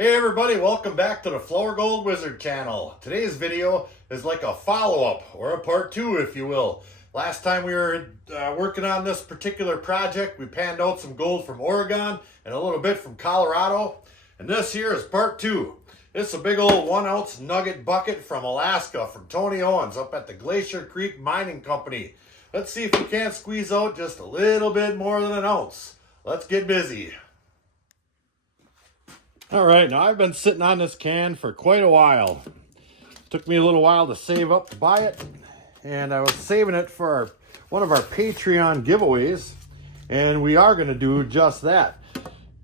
Hey everybody, welcome back to the Flourgoldwizards channel. Today's video is like a follow-up, or a part 2 if you will. Last time we were working on this particular project, we panned out some gold from Oregon and a little bit from Colorado. And this here is part 2. It's a big old 1 ounce nugget bucket from Alaska from Tony Owens up at the Glacier Creek Mining Company. Let's see if we can't squeeze out just a little bit more than an ounce. Let's get busy. All right, now I've been sitting on this can for quite a while. Took me a little while to save up to buy it, and I was saving it for one of our Patreon giveaways, and we are going to do just that.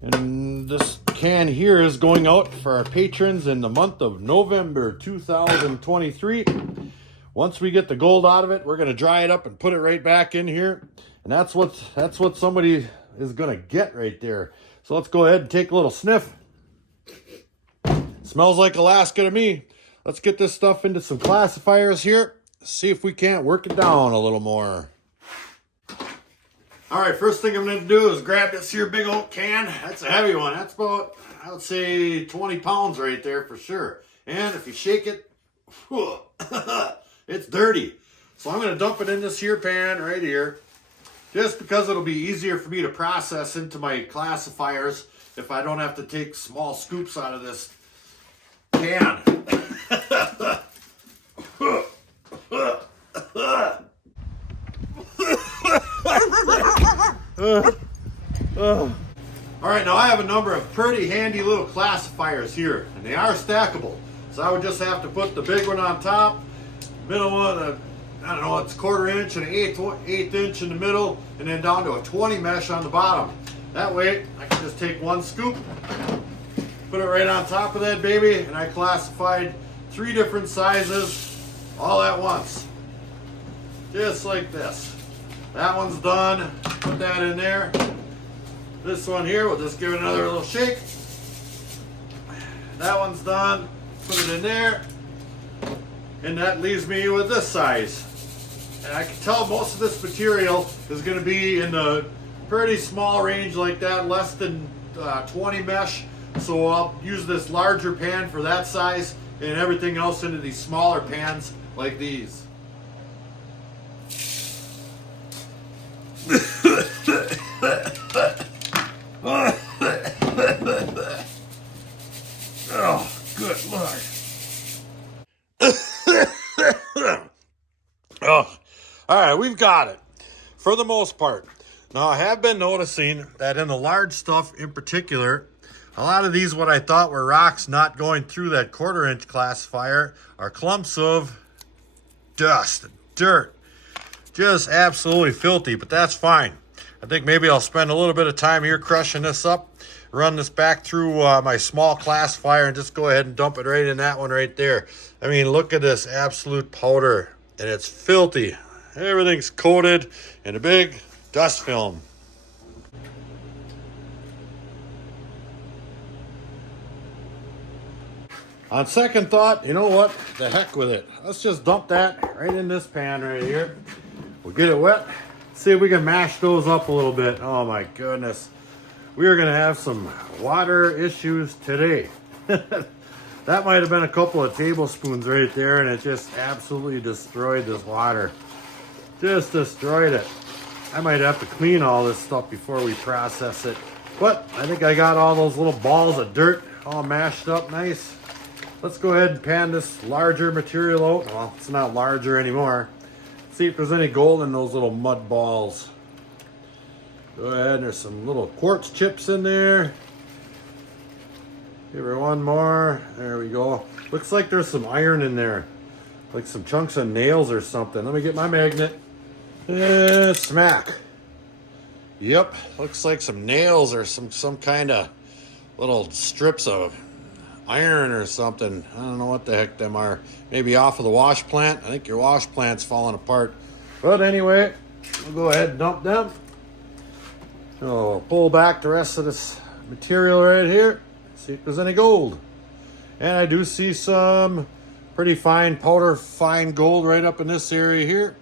And this can here is going out for our patrons in the month of November 2023. Once we get the gold out of it, we're going to dry it up and put it right back in here, and that's what somebody is going to get right there. So let's go ahead and take a little sniff. Smells like Alaska to me. Let's get this stuff into some classifiers here. See if we can't work it down a little more. All right, first thing I'm going to do is grab this here big old can. That's a heavy one. That's about, I would say, 20 pounds right there for sure. And if you shake it, whew, it's dirty. So I'm going to dump it in this here pan right here, just because it'll be easier for me to process into my classifiers if I don't have to take small scoops out of this can. All right, now I have a number of pretty handy little classifiers here, and they are stackable. So I would just have to put the big one on top, middle one, I don't know, it's 1/4 inch and an eighth inch in the middle, and then down to a 20 mesh on the bottom. That way, I can just take one scoop, put it right on top of that baby, and I classified 3 different sizes all at once. Just like this. That one's done. Put that in there. This one here, we'll just give it another little shake. That one's done. Put it in there. And that leaves me with this size. And I can tell most of this material is going to be in the pretty small range like that, less than 20 mesh. So I'll use this larger pan for that size and everything else into these smaller pans like these. Oh, good Lord. Oh, all right, we've got it for the most part. Now, I have been noticing that in the large stuff in particular, a lot of these, what I thought were rocks not going through that 1/4 inch classifier, are clumps of dust, dirt. Just absolutely filthy, but that's fine. I think maybe I'll spend a little bit of time here crushing this up, run this back through my small classifier, and just go ahead and dump it right in that one right there. I mean, look at this absolute powder, and it's filthy. Everything's coated in a big dust film. On second thought, you know what? The heck with it. Let's just dump that right in this pan right here. We'll get it wet. See if we can mash those up a little bit. Oh my goodness. We are going to have some water issues today. That might have been a couple of tablespoons right there, and it just absolutely destroyed this water. Just destroyed it. I might have to clean all this stuff before we process it. But I think I got all those little balls of dirt all mashed up nice. Let's go ahead and pan this larger material out. Well, it's not larger anymore. See if there's any gold in those little mud balls. Go ahead, there's some little quartz chips in there. Give her one more. There we go. Looks like there's some iron in there. Like some chunks of nails or something. Let me get my magnet. Smack. Yep, looks like some nails or some kind of little strips of iron or something. I don't know what the heck them are. Maybe off of the wash plant. I think your wash plant's falling apart. But anyway, we'll go ahead and dump them. So pull back the rest of this material right here. See if there's any gold. And I do see some pretty fine powder, fine gold right up in this area here.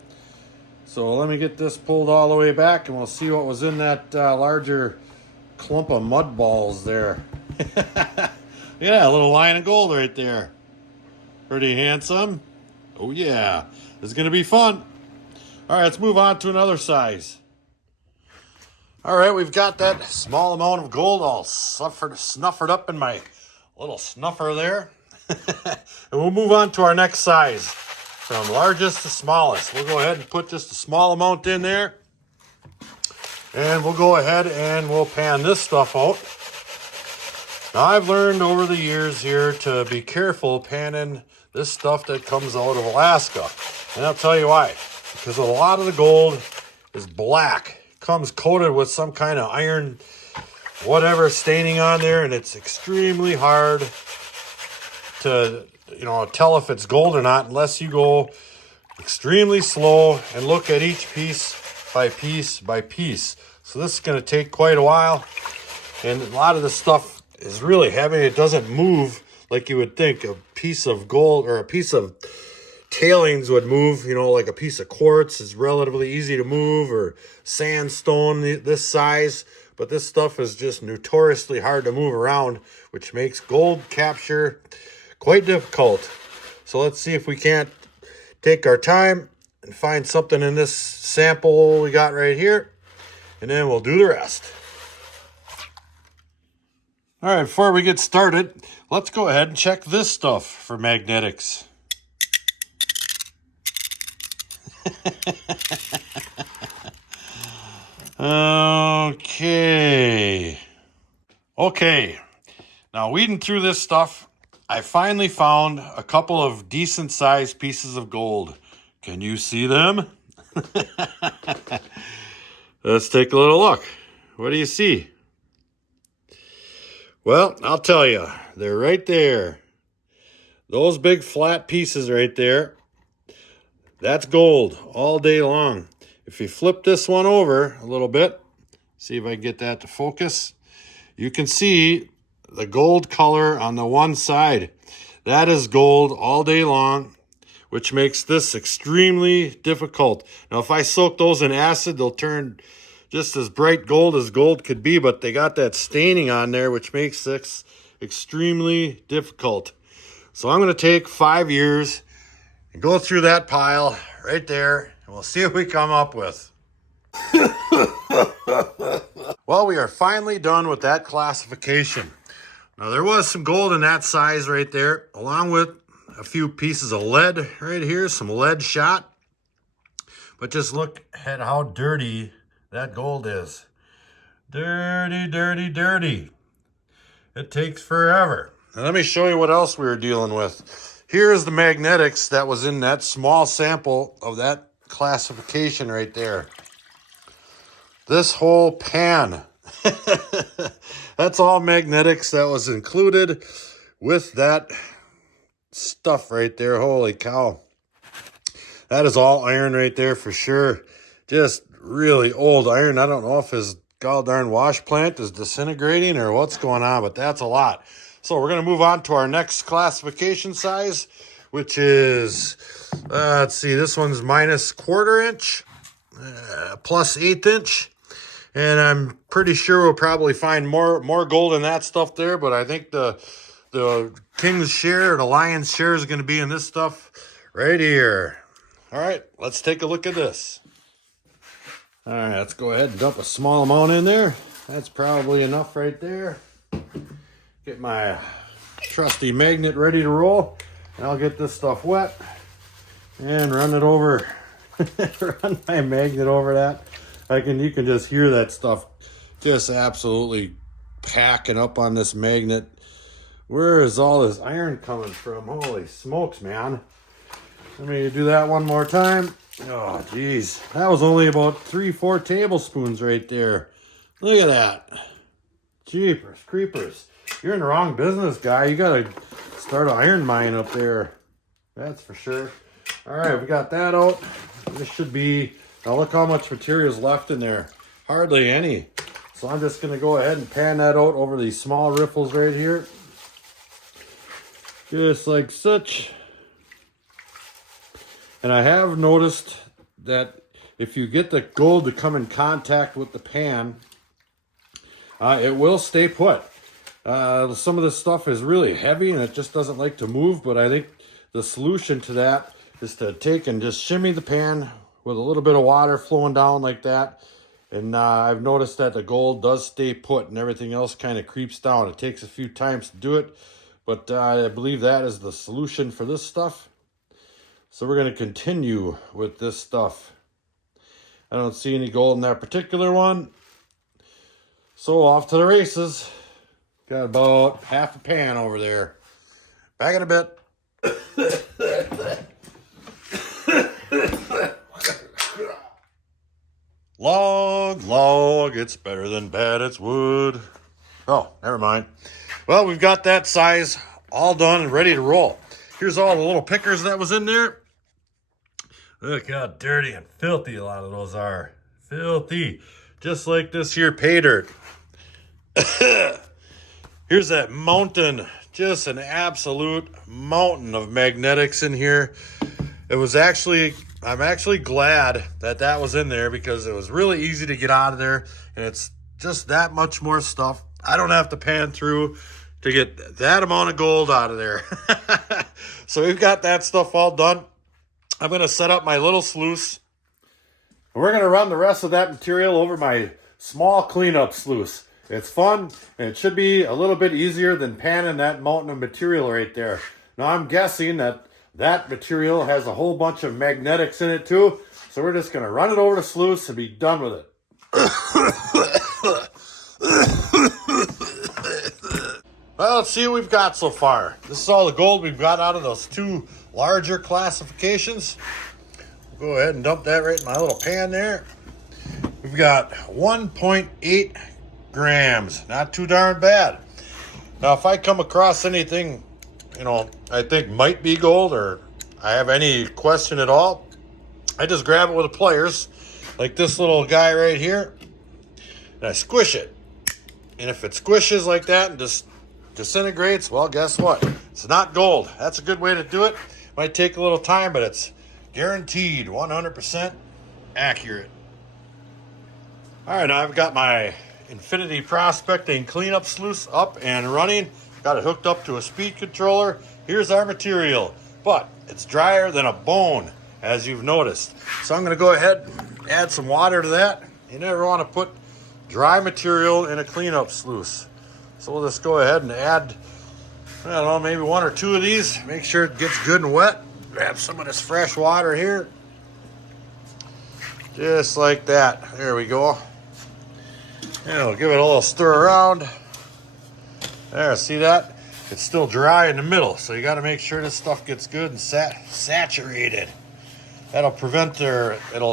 So let me get this pulled all the way back and we'll see what was in that larger clump of mud balls there. Yeah, a little line of gold right there. Pretty handsome. Oh yeah, this is gonna be fun. All right, let's move on to another size. All right, we've got that small amount of gold all snuffered up in my little snuffer there. And we'll move on to our next size, from largest to smallest. We'll go ahead and put just a small amount in there. And we'll go ahead and we'll pan this stuff out. Now, I've learned over the years here to be careful panning this stuff that comes out of Alaska. And I'll tell you why. Because a lot of the gold is black. It comes coated with some kind of iron, whatever, staining on there. And it's extremely hard to, tell if it's gold or not unless you go extremely slow and look at each piece by piece by piece. So this is going to take quite a while. And a lot of this stuff is really heavy. It doesn't move like you would think a piece of gold or a piece of tailings would move. Like a piece of quartz is relatively easy to move, or sandstone this size. But this stuff is just notoriously hard to move around, which makes gold capture quite difficult. So let's see if we can't take our time and find something in this sample we got right here, and then we'll do the rest. All right, before we get started, let's go ahead and check this stuff for magnetics. Okay. Now, weeding through this stuff, I finally found a couple of decent sized pieces of gold. Can you see them? Let's take a little look. What do you see? Well, I'll tell you, they're right there. Those big flat pieces right there, that's gold all day long. If you flip this one over a little bit, see if I can get that to focus, you can see the gold color on the one side. That is gold all day long, which makes this extremely difficult. Now, if I soak those in acid, they'll turn just as bright gold as gold could be, but they got that staining on there, which makes this extremely difficult. So I'm going to take 5 years and go through that pile right there, and we'll see what we come up with. Well, we are finally done with that classification. Now, there was some gold in that size right there, along with a few pieces of lead right here, some lead shot. But just look at how dirty that gold is. Dirty, dirty, dirty. It takes forever. Now, let me show you what else we were dealing with. Here is the magnetics that was in that small sample of that classification right there. This whole pan. That's all magnetics that was included with that stuff right there. Holy cow. That is all iron right there for sure. Just really old iron. I don't know if his goddamn wash plant is disintegrating or what's going on, but that's a lot. So we're going to move on to our next classification size, which is, let's see, this one's minus 1/4 inch, plus 1/8 inch. And I'm pretty sure we'll probably find more gold in that stuff there, but I think the king's share, the lion's share is going to be in this stuff right here. All right, let's take a look at this. All right, let's go ahead and dump a small amount in there. That's probably enough right there. Get my trusty magnet ready to roll. And I'll get this stuff wet and run it over. Run my magnet over that. You can just hear that stuff just absolutely packing up on this magnet. Where is all this iron coming from? Holy smokes, man. Let me do that one more time. Oh, geez. That was only about 3-4 tablespoons right there. Look at that. Jeepers creepers. You're in the wrong business, guy. You got to start an iron mine up there. That's for sure. All right, we got that out. This should be... Now look how much material is left in there. Hardly any. So I'm just going to go ahead and pan that out over these small riffles right here. Just like such. And I have noticed that if you get the gold to come in contact with the pan, it will stay put. Some of this stuff is really heavy and it just doesn't like to move, but I think the solution to that is to take and just shimmy the pan with a little bit of water flowing down like that. And I've noticed that the gold does stay put and everything else kind of creeps down. It takes a few times to do it, but I believe that is the solution for this stuff. So we're going to continue with this stuff. I don't see any gold in that particular one. So off to the races. Got about half a pan over there. Back in a bit. Log, it's better than bad, it's wood. Oh, never mind. Well, we've got that size all done and ready to roll. Here's all the little pickers that was in there. Look how dirty and filthy a lot of those are. Filthy. Just like this here Paydirt. Here's that mountain. Just an absolute mountain of magnetics in here. I'm actually glad that that was in there because it was really easy to get out of there. And it's just that much more stuff. I don't have to pan through to get that amount of gold out of there. So we've got that stuff all done. I'm going to set up my little sluice. We're going to run the rest of that material over my small cleanup sluice. It's fun, and it should be a little bit easier than panning that mountain of material right there. Now, I'm guessing that that material has a whole bunch of magnetics in it too, so we're just going to run it over the sluice and be done with it. Well, let's see what we've got so far. This is all the gold we've got out of those two larger classifications. We'll go ahead and dump that right in my little pan there. We've got 1.8 grams. Not too darn bad. Now, if I come across anything, I think might be gold or I have any question at all, I just grab it with the pliers, like this little guy right here, and I squish it. And if it squishes like that and just disintegrates, well, guess what? It's not gold. That's a good way to do it. Might take a little time, but it's guaranteed 100% accurate. All right, now I've got my Infinity Prospecting Cleanup Sluice up and running. Got it hooked up to a speed controller. Here's our material, but it's drier than a bone, as you've noticed. So I'm going to go ahead and add some water to that. You never want to put dry material in a cleanup sluice. So we'll just go ahead and add, I don't know, maybe one or two of these. Make sure it gets good and wet. Grab some of this fresh water here. Just like that. There we go. And we'll give it a little stir around. There, see that? It's still dry in the middle, so you got to make sure this stuff gets good and saturated. It'll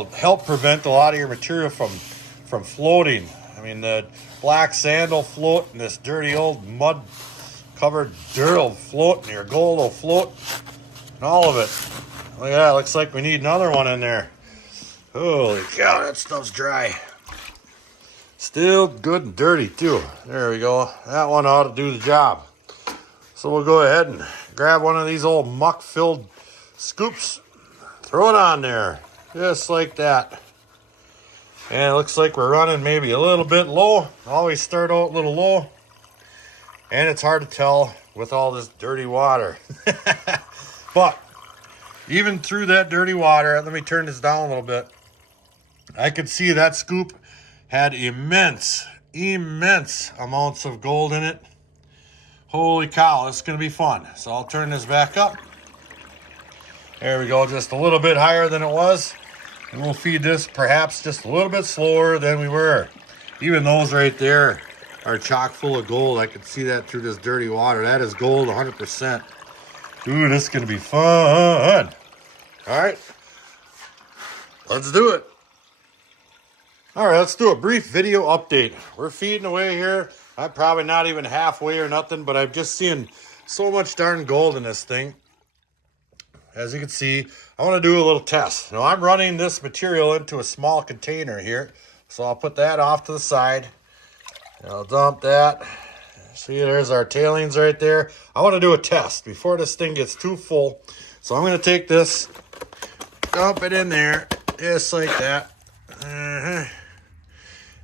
help prevent a lot of your material from floating. I mean, the black sand will float, and this dirty old mud-covered dirt will float, and your gold will float, and all of it. Look at that, looks like we need another one in there. Holy cow, that stuff's dry. Still good and dirty, too. There we go. That one ought to do the job. So we'll go ahead and grab one of these old muck-filled scoops, throw it on there, just like that. And it looks like we're running maybe a little bit low. Always start out a little low. And it's hard to tell with all this dirty water. But even through that dirty water, let me turn this down a little bit. I could see that scoop had immense amounts of gold in it. Holy cow, this is going to be fun. So I'll turn this back up. There we go, just a little bit higher than it was. And we'll feed this perhaps just a little bit slower than we were. Even those right there are chock full of gold. I can see that through this dirty water. That is gold 100%. Ooh, this is going to be fun. All right, let's do it. All right, let's do a brief video update. We're feeding away here. I'm probably not even halfway or nothing, but I'm just seeing so much darn gold in this thing. As you can see, I want to do a little test. Now, I'm running this material into a small container here, so I'll put that off to the side. I'll dump that. See, there's our tailings right there. I want to do a test before this thing gets too full. So I'm going to take this, dump it in there, just like that.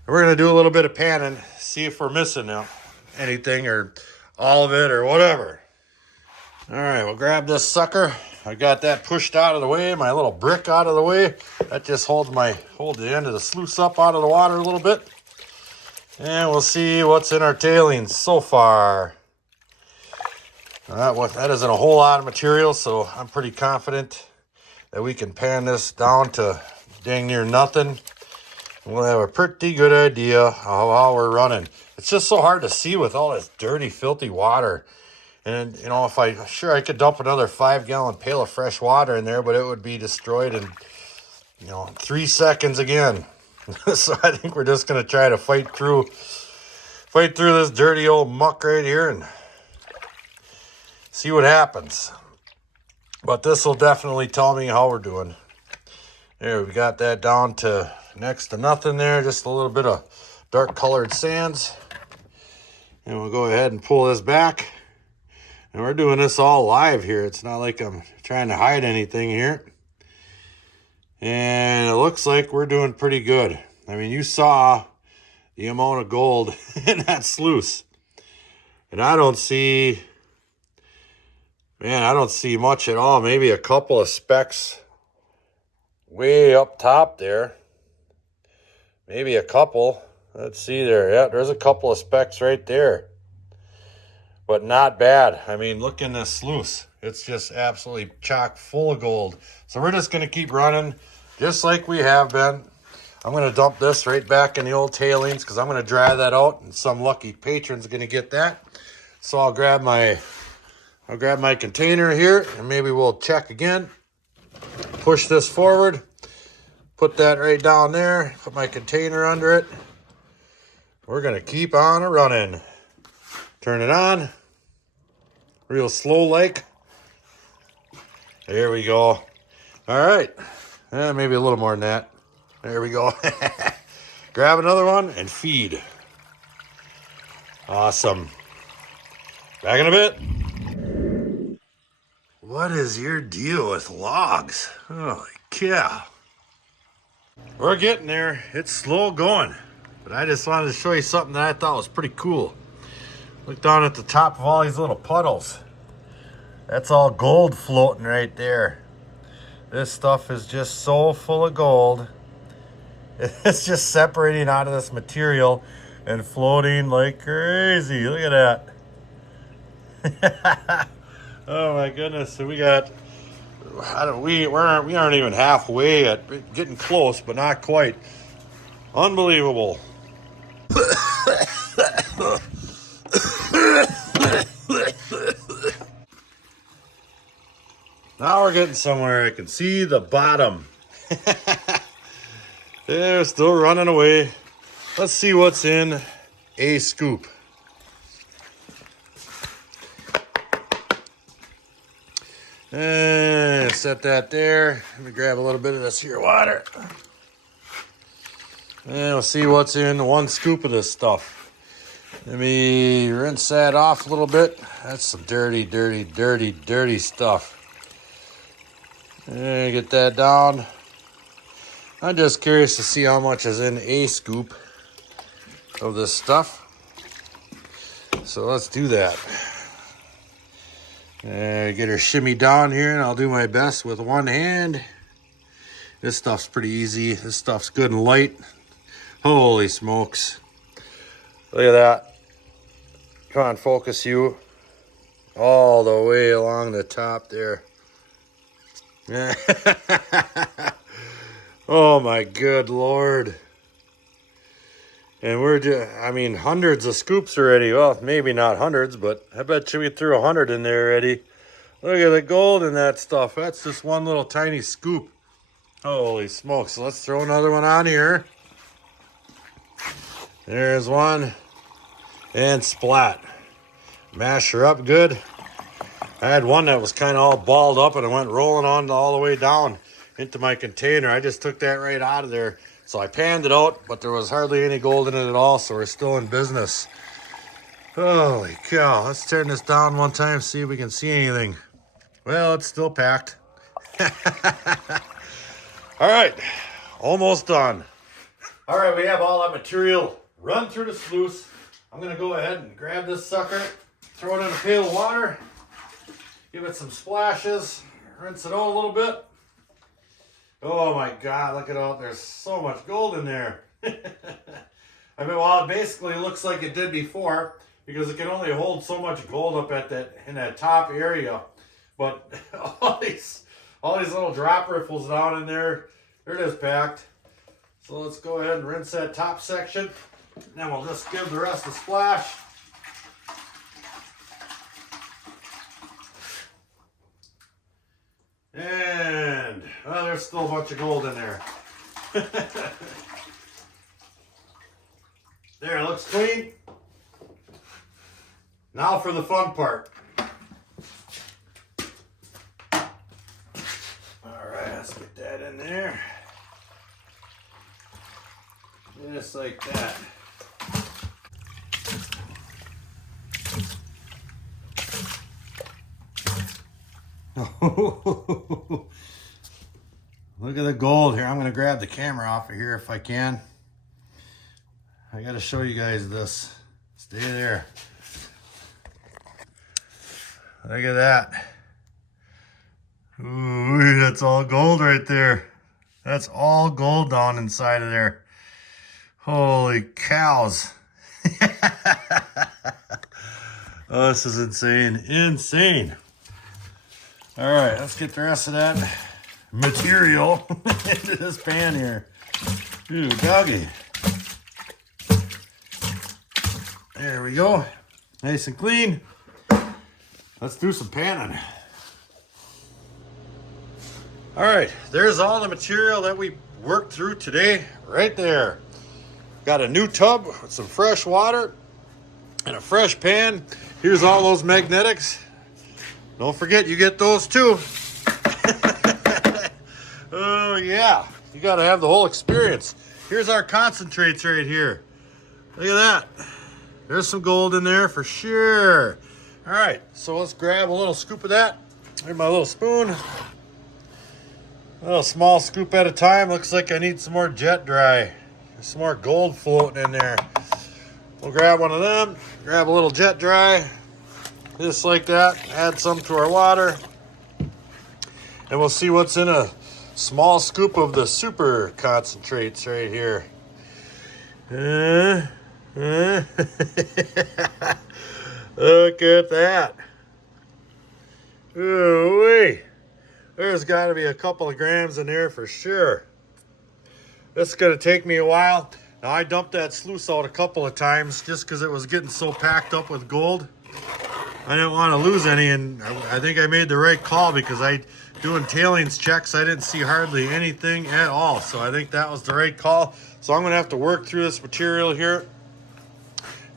We're going to do a little bit of panning, see if we're missing now anything or all of it or whatever. All right, we'll grab this sucker. I got that pushed out of the way, my little brick out of the way. That just holds the end of the sluice up out of the water a little bit. And we'll see what's in our tailings so far. That isn't a whole lot of material, so I'm pretty confident that we can pan this down to dang near nothing. We'll have a pretty good idea of how we're running. It's just so hard to see with all this dirty, filthy water. And, you know, I could dump another 5-gallon pail of fresh water in there, but it would be destroyed in, 3 seconds again. So I think we're just going to try to fight through this dirty old muck right here and see what happens. But this will definitely tell me how we're doing. There, we got that down to next to nothing there. Just a little bit of dark colored sands. And we'll go ahead and pull this back. And we're doing this all live here. It's not like I'm trying to hide anything here. And it looks like we're doing pretty good. I mean, you saw the amount of gold in that sluice. And I don't see much at all. Maybe a couple of specks way up top there. Maybe a couple. Let's see there. Yeah, there's a couple of specks right there. But not bad. I mean, look in this sluice. It's just absolutely chock full of gold. So we're just going to keep running just like we have been. I'm going to dump this right back in the old tailings because I'm going to dry that out, and some lucky patron's going to get that. So I'll grab my container here, and maybe we'll check again. Push this forward. Put that right down there. Put my container under it. We're going to keep on running. Turn it on. Real slow like. There we go. All right. Maybe a little more than that. There we go. Grab another one and feed. Awesome. Back in a bit. What is your deal with logs? Holy cow. We're getting there. It's slow going. But I just wanted to show you something that I thought was pretty cool. Look down at the top of all these little puddles. That's all gold floating right there. This stuff is just so full of gold. It's just separating out of this material and floating like crazy. Look at that. Oh my goodness. So we aren't even halfway yet. Getting close, but not quite. Unbelievable. Now we're getting somewhere. I can see the bottom. They're still running away. Let's see what's in a scoop. And set that there. Let me grab a little bit of this here water. And we'll see what's in one scoop of this stuff. Let me rinse that off a little bit. That's some dirty, dirty, dirty, dirty stuff. And get that down. I'm just curious to see how much is in a scoop of this stuff. So let's do that. Get her shimmy down here, and I'll do my best with one hand. This stuff's pretty easy. This stuff's good and light. Holy smokes. Look at that. Come on, focus you. All the way along the top there. Oh my good Lord. And we're just, hundreds of scoops already. Well, maybe not hundreds, but I bet you we threw 100 in there already. Look at the gold in that stuff. That's just one little tiny scoop. Holy smokes. So let's throw another one on here. There's one. And splat. Mash her up good. I had one that was kind of all balled up and it went rolling on all the way down into my container. I just took that right out of there. So I panned it out, but there was hardly any gold in it at all, so we're still in business. Holy cow. Let's turn this down one time, see if we can see anything. Well, it's still packed. All right, almost done. All right, we have all that material run through the sluice. I'm gonna go ahead and grab this sucker, throw it in a pail of water, give it some splashes, rinse it out a little bit. Oh my God, look at all, there's so much gold in there. I mean, well, it basically looks like it did before because it can only hold so much gold up at that, in that top area. But all these little drop riffles down in there, they're just packed. So let's go ahead and rinse that top section. Then we'll just give the rest a splash. And, well, there's still a bunch of gold in there. There, it looks clean. Now for the fun part. Alright, let's get that in there. Just like that. Look at the gold here. I'm going to grab the camera off of here if I can. I got to show you guys this. Stay there. Look at that. Ooh, that's all gold right there. That's all gold down inside of there. Holy cows. Oh, this is insane. Insane. All right, let's get the rest of that material into this pan here. Ooh, doggy. There we go. Nice and clean. Let's do some panning. All right, there's all the material that we worked through today right there. Got a new tub with some fresh water and a fresh pan. Here's all those magnetics. Don't forget, you get those too. Oh yeah, you gotta have the whole experience. Here's our concentrates right here. Look at that. There's some gold in there for sure. All right, so let's grab a little scoop of that. Here's my little spoon. A little small scoop at a time. Looks like I need some more jet dry. There's some more gold floating in there. We'll grab one of them, grab a little jet dry, just like that. Add some to our water. And we'll see what's in a small scoop of the super concentrates right here. Look at that. Ooh-wee. There's got to be a couple of grams in there for sure. This is going to take me a while. Now, I dumped that sluice out a couple of times just because it was getting so packed up with gold. I didn't want to lose any, and I think I made the right call because doing tailings checks, I didn't see hardly anything at all. So I think that was the right call. So I'm going to have to work through this material here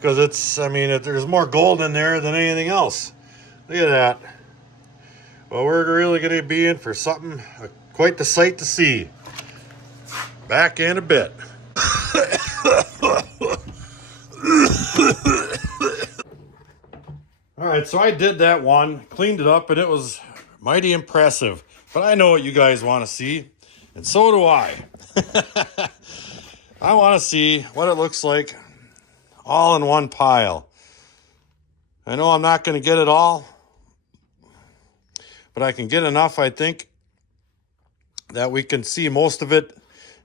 because there's more gold in there than anything else. Look at that. Well, we're really going to be in for something, quite the sight to see. Back in a bit. All right, so I did that one, cleaned it up, and it was mighty impressive. But I know what you guys want to see, and so do I. I want to see what it looks like all in one pile. I know I'm not going to get it all, but I can get enough, I think, that we can see most of it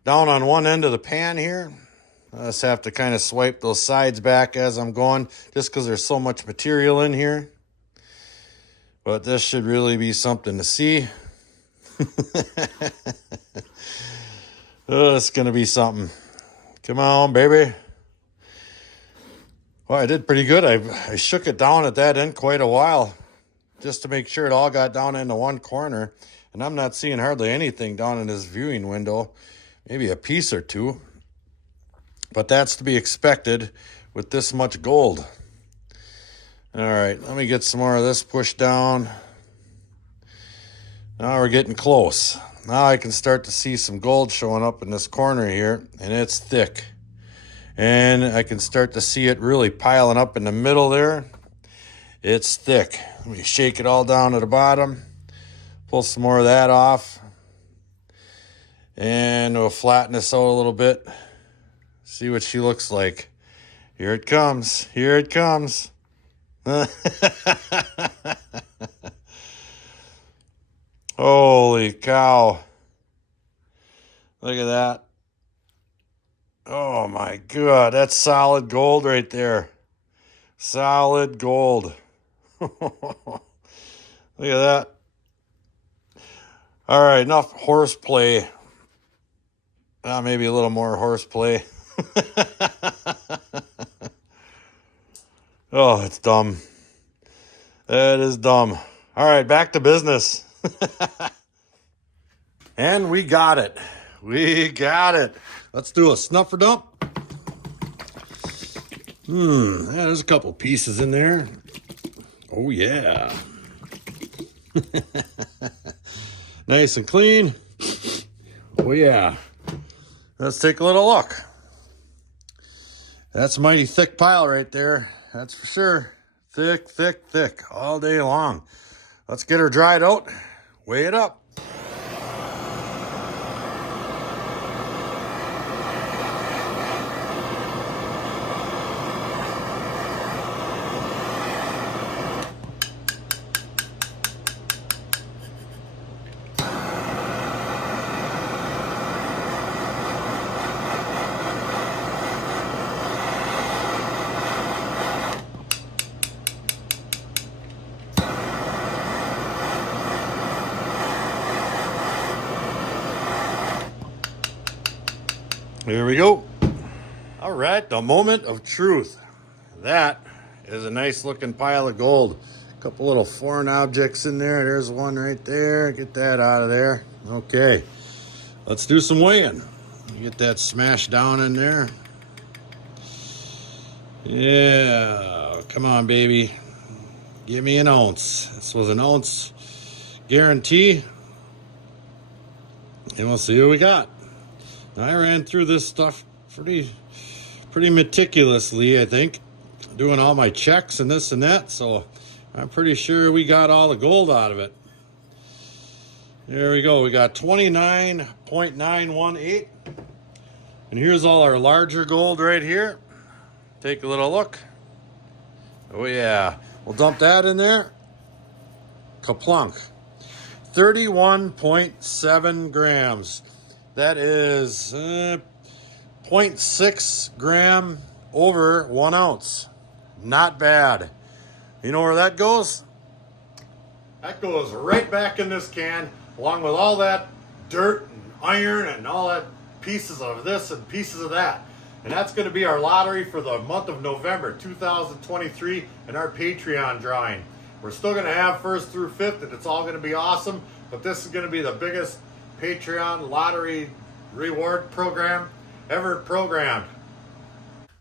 down on one end of the pan here. I just have to kind of swipe those sides back as I'm going, just because there's so much material in here. But this should really be something to see. Oh, it's going to be something. Come on, baby. Well, I did pretty good. I shook it down at that end quite a while, just to make sure it all got down into one corner. And I'm not seeing hardly anything down in this viewing window. Maybe a piece or two. But that's to be expected with this much gold. All right, let me get some more of this pushed down. Now we're getting close. Now I can start to see some gold showing up in this corner here, and it's thick. And I can start to see it really piling up in the middle there. It's thick. Let me shake it all down to the bottom. Pull some more of that off. And we'll flatten this out a little bit. See what she looks like. Here it comes. Here it comes. Holy cow. Look at that. Oh my God, that's solid gold right there. Solid gold. Look at that. All right, enough horseplay. Maybe a little more horseplay. Oh, it's dumb. That is dumb. All right, back to business. And we got it. We got it. Let's do a snuffer dump. Yeah, there's a couple pieces in there. Oh, yeah. Nice and clean. Oh, yeah. Let's take a little look. That's a mighty thick pile right there. That's for sure. Thick, thick, thick all day long. Let's get her dried out. Weigh it up. Here we go. All right, the moment of truth. That is a nice looking pile of gold. A couple little foreign objects in there. There's one right there. Get that out of there. Okay, let's do some weighing. Get that smashed down in there. Yeah, come on, baby. Give me an ounce. This was an ounce guarantee. And we'll see what we got. I ran through this stuff pretty meticulously, I think, doing all my checks and this and that, so I'm pretty sure we got all the gold out of it. There we go. We got 29.918. And here's all our larger gold right here. Take a little look. Oh yeah. We'll dump that in there. Kaplunk. 31.7 grams. That is 0.6 gram over 1 ounce. Not bad. You know where that goes? That goes right back in this can, along with all that dirt and iron and all that pieces of this and pieces of that. And that's going to be our lottery for the month of November 2023 and our Patreon drawing. We're still going to have 1st through 5th, and it's all going to be awesome, but this is going to be the biggest Patreon lottery reward program ever programmed.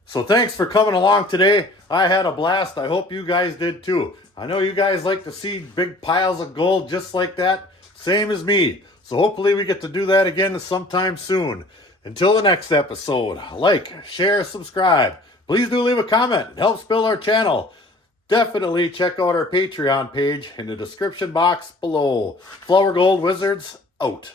So thanks for coming along today. I had a blast. I hope you guys did too. I know you guys like to see big piles of gold just like that, same as me. So hopefully we get to do that again sometime soon. Until the next episode, like, share, subscribe. Please do leave a comment. It helps build our channel. Definitely check out our Patreon page in the description box below. Flourgoldwizards out.